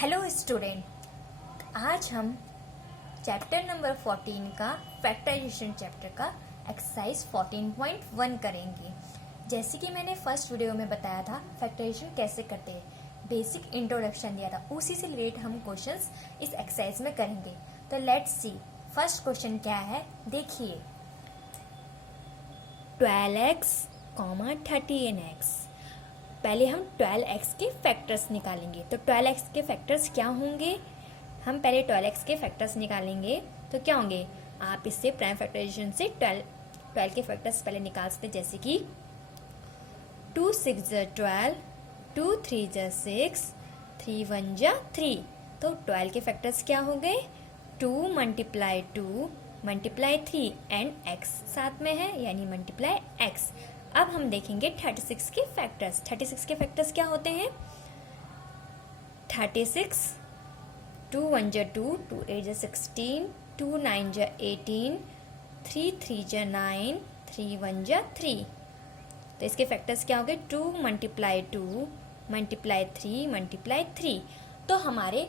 Hello student, आज हम chapter number 14 का फैक्टराइजेशन चैप्टर का एक्सरसाइज 14.1 करेंगे। जैसे कि मैंने फर्स्ट वीडियो में बताया था फैक्टराइजेशन कैसे करते हैं, बेसिक इंट्रोडक्शन दिया था, उसी से रिलेटेड हम क्वेश्चंस इस एक्सरसाइज में करेंगे। तो लेट्स सी फर्स्ट क्वेश्चन क्या है। देखिए 12x, 13x। पहले हम 12x के फैक्टर्स निकालेंगे। तो 12x के फैक्टर्स क्या होंगे? हम पहले 12x के फैक्टर्स निकालेंगे तो क्या होंगे, आप इससे प्राइम फैक्टराइजेशन से 12 के फैक्टर्स पहले निकाल सकते, जैसे कि 2 6 12, 2 3 6, 3 1 3। तो 12 के फैक्टर्स क्या हो गए? 2 × 2 × 3 एंड x साथ में है, यानी मल्टीप्लाई x। अब हम देखेंगे 36 के फैक्टर्स। 36 के फैक्टर्स क्या होते हैं? 36, 2 1 2, 2 8 16, 2 9 18, 3 3 9, 3 1 3। तो इसके फैक्टर्स क्या हो गए? 2 × 2 × 3 × 3। तो हमारे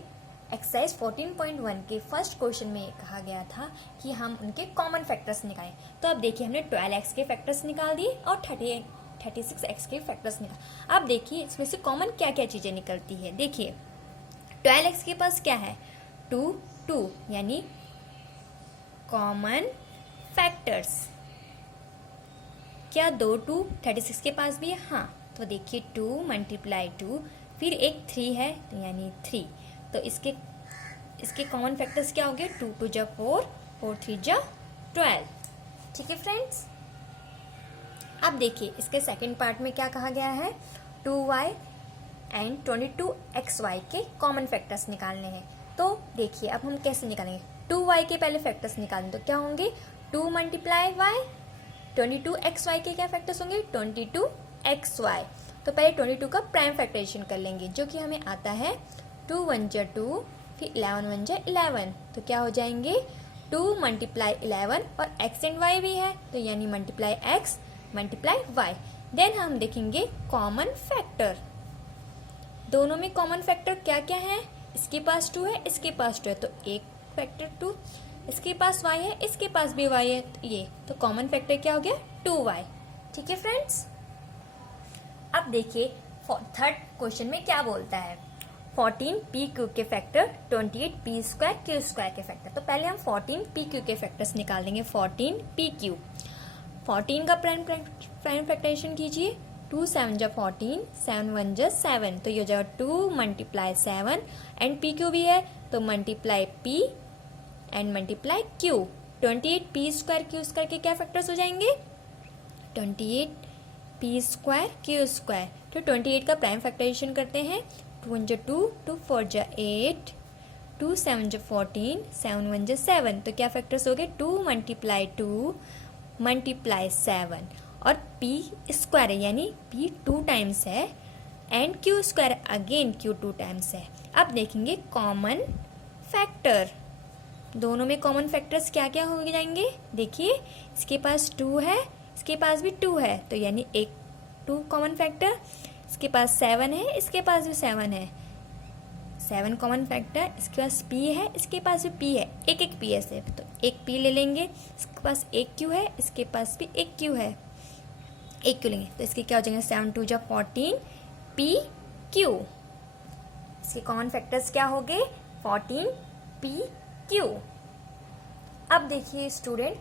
एक्सरसाइज 14.1 के फर्स्ट क्वेश्चन में कहा गया था कि हम उनके कॉमन फैक्टर्स निकालें। तो अब देखिए हमने 12x के फैक्टर्स निकाल दिए और 36x के फैक्टर्स निकाल। अब देखिए इसमें से कॉमन क्या क्या चीजें निकलती है। देखिए 12x के पास क्या है? 2 2, यानी कॉमन फैक्टर्स। क्या 2 2 36 के पास भी है? हाँ। तो देखिए 2 × 2, फिर एक 3 है तो यानी 3। तो इसके कॉमन फैक्टर्स क्या हो गए? 2 2 4, 4 3 12। ठीक है फ्रेंड्स। अब देखिए इसके सेकंड पार्ट में क्या कहा गया है? 2y एंड 22xy के कॉमन फैक्टर्स निकालने हैं। तो देखिए अब हम कैसे निकालेंगे। 2y के पहले फैक्टर्स निकालें तो क्या होंगे? 2 × y। 22xy के क्या फैक्टर्स होंगे? 22xy। तो पहले 22 का प्राइम फैक्टराइजेशन कर लेंगे, जो कि हमें आता है 2 1 2, फिर 11 1 11। तो क्या हो जाएंगे? 2 × 11 और x एंड y भी है, तो यानी multiply x multiply y। Then हम देखेंगे कॉमन फैक्टर। दोनों में कॉमन फैक्टर क्या क्या है? इसके पास 2 है, इसके पास 2 है, तो एक फैक्टर 2। इसके पास y है, इसके पास भी y है, तो ये। तो कॉमन फैक्टर क्या हो गया? 2y। ठीक है फ्रेंड्स। अब देखिए थर्ड क्वेश्चन में क्या बोलता है। 14 p/q के फैक्टर, 28 p² q² के फैक्टर। तो पहले हम 14 p/q के फैक्टर्स निकाल देंगे। 14 p/q, 14 का प्राइम फैक्टराइजेशन कीजिए। 2 7 14, 7 1 7। तो ये हो जाएगा 2 × 7 एंड pq भी है, तो multiply p and multiply q। 28 p² q² के क्या फैक्टर्स हो जाएंगे? 28 p² q²। तो 28 का प्राइम फैक्टराइजेशन करते हैं। 2 1 2, 2 4 8, 2 7 14, 7 1 7। तो क्या फैक्टर्स हो गए? 2 × 2 × 7 और p² है, यानी p 2 टाइम्स है and q² again q 2 times है। अब देखेंगे कॉमन फैक्टर। दोनों में कॉमन फैक्टर्स क्या क्या हो जाएंगे? देखिए इसके पास 2 है, इसके पास भी 2 है, तो यानी एक 2 कॉमन फैक्टर। इसके पास 7 है, इसके पास भी 7 है, 7 कॉमन फैक्टर। इसके पास p है, इसके पास भी p है, एक एक p है सिर्फ, तो एक p ले लेंगे। इसके पास एक q है, इसके पास भी एक q है, एक q लेंगे। तो इसके क्या हो जाएंगे? 7 2 14 p/q। इसके कॉमन फैक्टर्स क्या हो गए? 14 p/q। अब देखिए स्टूडेंट,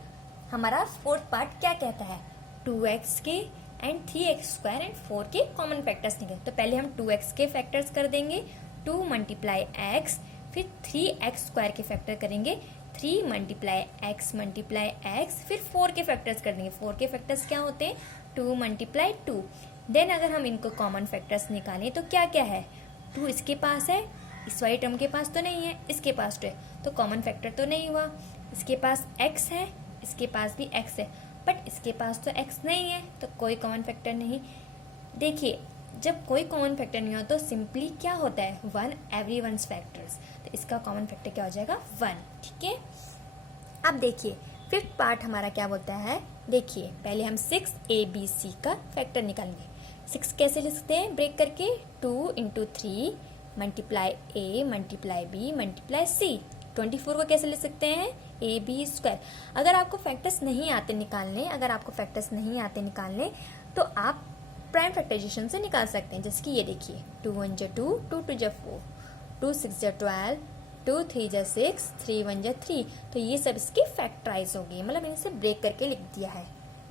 हमारा फोर्थ पार्ट क्या कहता है? 2x के एंड 3x² एंड 4 के कॉमन फैक्टर्स निकले। तो पहले हम 2x के फैक्टर्स कर देंगे, 2 × x, फिर 3x² के फैक्टर करेंगे, 3 × x मल्टीप्लाई x, फिर 4 के फैक्टर्स कर देंगे। 4 के फैक्टर्स क्या होते हैं? 2 × 2। देन अगर हम इनको कॉमन फैक्टर्स निकालें तो क्या क्या है? 2 इसके पास है, इस वाली टर्म के पास तो नहीं है, इसके पास 2 है, तो कॉमन फैक्टर तो नहीं हुआ। इसके पास x है, इसके पास भी x है, बट इसके पास तो x नहीं है, तो कोई कॉमन फैक्टर नहीं। देखिए जब कोई कॉमन फैक्टर नहीं हो तो सिंपली क्या होता है? 1 एवरीवन्स फैक्टर्स। तो इसका कॉमन फैक्टर क्या हो जाएगा? 1। ठीक है। अब देखिए फिफ्थ पार्ट हमारा क्या बोलता है। देखिए पहले हम 6abc का फैक्टर निकालेंगे। 6 कैसे लिखते हैं? ब्रेक करके 2 × 3 multiply A multiply B multiply C. 24 को कैसे लिख सकते हैं, ए बी स्क्वायर। अगर आपको फैक्टर्स नहीं आते निकालने तो आप प्राइम फैक्टराइजेशन से निकाल सकते हैं। जैसे कि ये देखिए 2 1 जा 2, 2 2 जा 4, 2 6 जा 12, 2 3 जा 6, 3 1 जा 3। तो ये सब इसके फैक्टराइज हो गए, मतलब मैंने इसे ब्रेक करके लिख दिया है।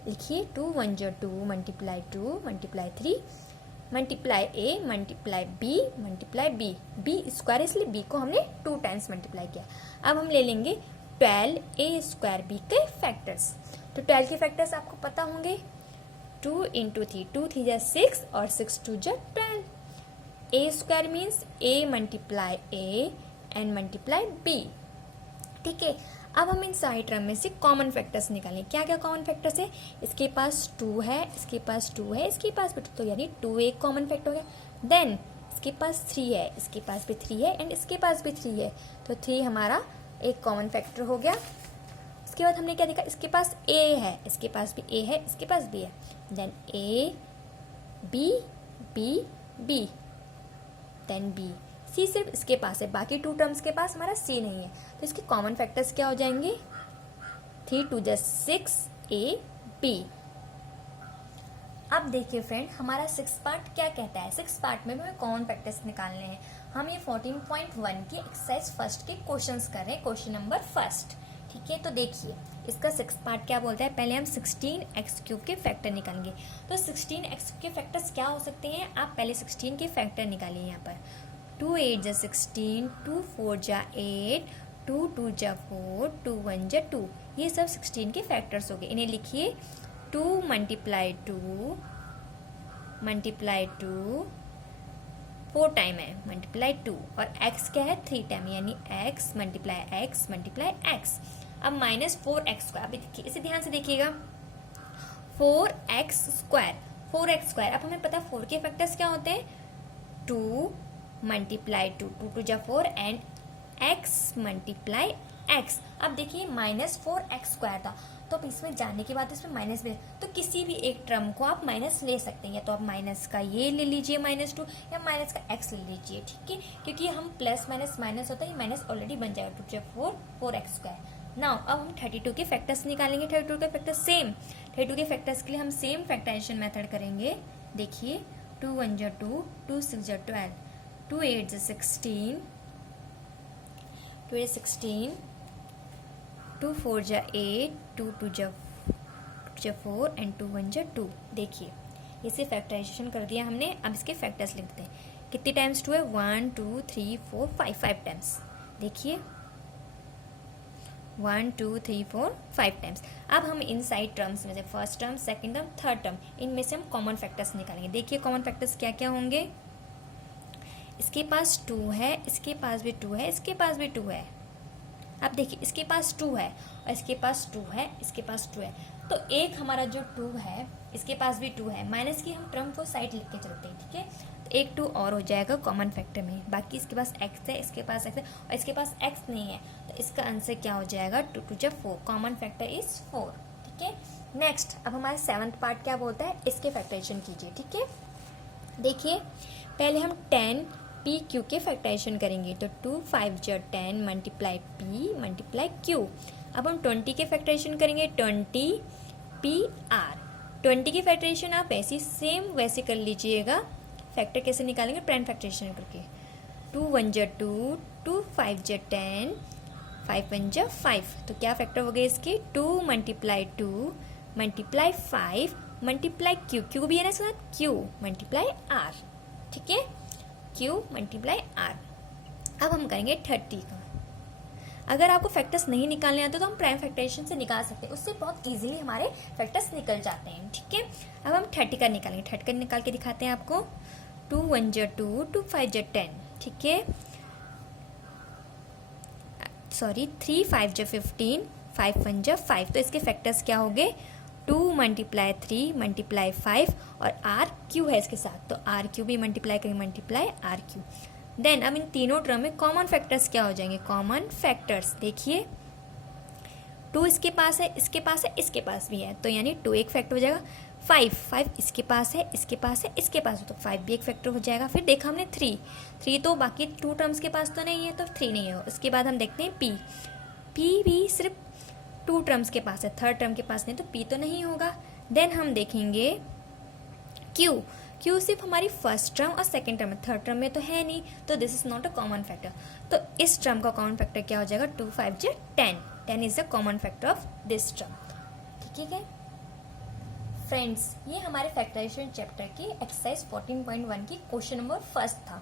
लिखिए 2 1 जा 2 multiply 2 multiply 3 multiply A multiply B multiply B. B square इसलिए बी को हमने 2 टाइम्स मल्टीप्लाई किया। अब हम ले लेंगे 12 ए स्क्वायर बी के फैक्टर्स। तो 12 के फैक्टर्स आपको पता होंगे, 2 इंटू 3, 2 3 जा 6 और 6 2 जा 12। A square means A multiply A and multiply B. ठीक है, अब हम इन सारी टर्म में से कॉमन फैक्टर्स निकालें। क्या क्या कॉमन फैक्टर्स है, इसके पास 2 है, इसके पास 2 है, इसके पास भी 2, तो यानी 2 एक कॉमन फैक्टर हो गया। देन इसके पास 3 है, इसके पास भी 3 है एंड इसके पास भी 3 है, तो 3 हमारा एक कॉमन फैक्टर हो गया। उसके बाद हमने क्या देखा, इसके पास a है, इसके पास भी a है, इसके पास b है। Then a b b b then b c सिर्फ इसके पास है, बाकी 2 टर्म्स के पास हमारा c नहीं है। तो इसके कॉमन फैक्टर्स क्या हो जाएंगे, 3 2 जा 6 a b। अब देखिए फ्रेंड, हमारा 6 पार्ट क्या कहता है। 6 पार्ट में हमें कॉमन फैक्टर्स निकालने हैं। हम ये 14.1 की एक्सरसाइज फर्स्ट के क्वेश्चंस कर रहे हैं, क्वेश्चन नंबर फर्स्ट। ठीक है, तो देखिए इसका 6 पार्ट क्या बोलता है। पहले हम 16x³ के फैक्टर निकालेंगे। तो 16x³ के फैक्टर्स क्या हो सकते हैं, आप पहले 16 के फैक्टर निकालिए। यहाँ पर 2 8 जा 16, 2 4 जा 8, 2 2 जा 4, 2 1 जा 2। ये सब 16 के फैक्टर्स हो गए। इन्हें लिखिए 2 मल्टीप्लाई 2 मल्टीप्लाई 2 4 टाइम है मल्टीप्लाई 2, और x क्या है 3 टाइम, यानी x multiply x multiply x। अब माइनस 4x स्क्वायर, अभी देखिए इसे ध्यान से देखिएगा, 4x स्क्वायर। अब हमें पता है 4 के फैक्टर्स क्या होते हैं, 2 मल्टीप्लाई 2, 2 2 जा 4 एंड x मल्टीप्लाई x। अब देखिए माइनस 4x स्क्वायर था, तो अब इसमें जाने के बाद इसमें माइनस भी, तो किसी भी एक टर्म को आप माइनस ले सकते हैं। या तो आप माइनस का ये ले लीजिए -2, या माइनस का x ले लीजिए। ठीक है, क्योंकि हम प्लस माइनस माइनस होता है, ये माइनस ऑलरेडी बन जाएगा, 2 जा 4 4x स्क्वायर। नाउ अब हम 32 के फैक्टर्स निकालेंगे। 32 के फैक्टर्स सेम, 32 के फैक्टर्स के लिए हम सेम फैक्टराइजेशन मेथड करेंगे। देखिए 2 1 जा 2, 2 6 जा 12, 2 8 जा 16, 2 8 16, 2 4 जा 8, 2 2 जा 4 एंड 2 1 जा 2। देखिए इसे फैक्टराइजेशन कर दिया हमने। अब इसके फैक्टर्स लिखते हैं। कितनी टाइम्स 2 है, 1 2 3 4 5 टाइम्स। देखिए 1 2 3 4 5 टाइम्स। अब हम इन साइड टर्म्स में से first term, second term, third term, इनमें से हम कॉमन फैक्टर्स निकालेंगे। देखिए कॉमन फैक्टर्स क्या क्या होंगे, इसके पास 2 है, इसके पास भी 2 है, इसके पास भी 2 है। अब देखिए इसके पास 2 है और इसके पास 2 है, इसके पास 2 है, तो एक हमारा जो 2 है, इसके पास भी 2 है, माइनस की हम टर्म को साइड लिख के चलते हैं। ठीक है, तो एक 2 और हो जाएगा कॉमन फैक्टर में। बाकी इसके पास x है, इसके पास x है और इसके पास x नहीं है, तो इसका आंसर क्या हो जाएगा, 2 2 जा 4। Common factor is 4। ठीक है, नेक्स्ट अब हमारा 7th पार्ट क्या बोलता है, इसके फैक्टराइजेशन कीजिए। ठीक है, देखिए पहले हम 10 PQ के फैक्टराइजेशन करेंगे। तो 2 5 जा 10 मल्टीप्लाई P मल्टीप्लाई Q। अब हम 20 के फैक्टराइजेशन करेंगे, 20 PR। 20 की फैक्टराइजेशन आप ऐसी सेम वैसे कर लीजिएगा। फैक्टर कैसे निकालेंगे, प्राइम फैक्टराइजेशन करके। 2 1 जा 2, 2 5 जा 10, 5 1 जा 5। तो क्या फैक्टर हो गए इसके, 2 मल्टीप्लाई 2 मल्टीप्लाई 5 मल्टीप्लाई Q भी है ना साथ, Q मल्टीप्लाई R। ठीक है, Q मल्टीप्लाई R। अब हम करेंगे 30 का। अगर आपको फैक्टर्स नहीं निकालने आते तो हम प्राइम फैक्टराइजेशन से निकाल सकते हैं, उससे बहुत इजीली हमारे फैक्टर्स निकल जाते हैं। ठीक है, अब हम 30 का निकालेंगे। 30 का निकाल के दिखाते हैं आपको। 2 1 जा 2, 2 5 जा 10। ठीक है, सॉरी 3 5 जा 15, 5 1 जा 5। तो इसके फैक्टर्स क्या हो गए, 2 मल्टीप्लाई 3 मल्टीप्लाई 5 और RQ है इसके साथ, तो RQ भी मल्टीप्लाई करेंगे, मल्टीप्लाई RQ। देन अब इन तीनों टर्म में कॉमन फैक्टर्स क्या हो जाएंगे, कॉमन फैक्टर्स। देखिए 2 इसके पास है, इसके पास है, इसके पास भी है, तो यानी 2 एक फैक्टर हो जाएगा। 5 इसके पास है, इसके पास है, इसके पास है, तो 5 भी एक फैक्टर हो जाएगा। फिर देखा हमने 3 तो बाकी 2 टर्म्स के पास तो नहीं है, तो 3 नहीं है। उसके बाद हम देखते हैं P भी सिर्फ 2 टर्म्स के पास है, थर्ड टर्म के पास नहीं, तो P तो नहीं होगा। देन हम देखेंगे Q सिर्फ हमारी फर्स्ट टर्म और सेकेंड टर्म है, थर्ड टर्म में तो है नहीं, तो this is not a common factor. तो इस टर्म का कॉमन फैक्टर क्या हो जाएगा, 2 5 जा 10, 10 is the common factor of this term. ठीक है फ्रेंड्स, ये हमारे फैक्टराइजेशन चैप्टर की एक्सरसाइज 14.1 की क्वेश्चन नंबर फर्स्ट था।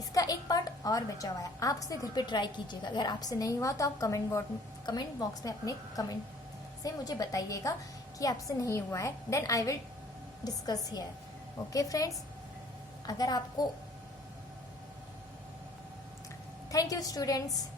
इसका एक पार्ट और बचा हुआ है, आप उसे घर पे ट्राई कीजिएगा। अगर आपसे नहीं हुआ तो आप कमेंट बॉक्स में अपने कमेंट से मुझे बताइएगा कि आपसे नहीं हुआ है, then I will discuss here. Okay friends, अगर आपको थैंक यू स्टूडेंट्स।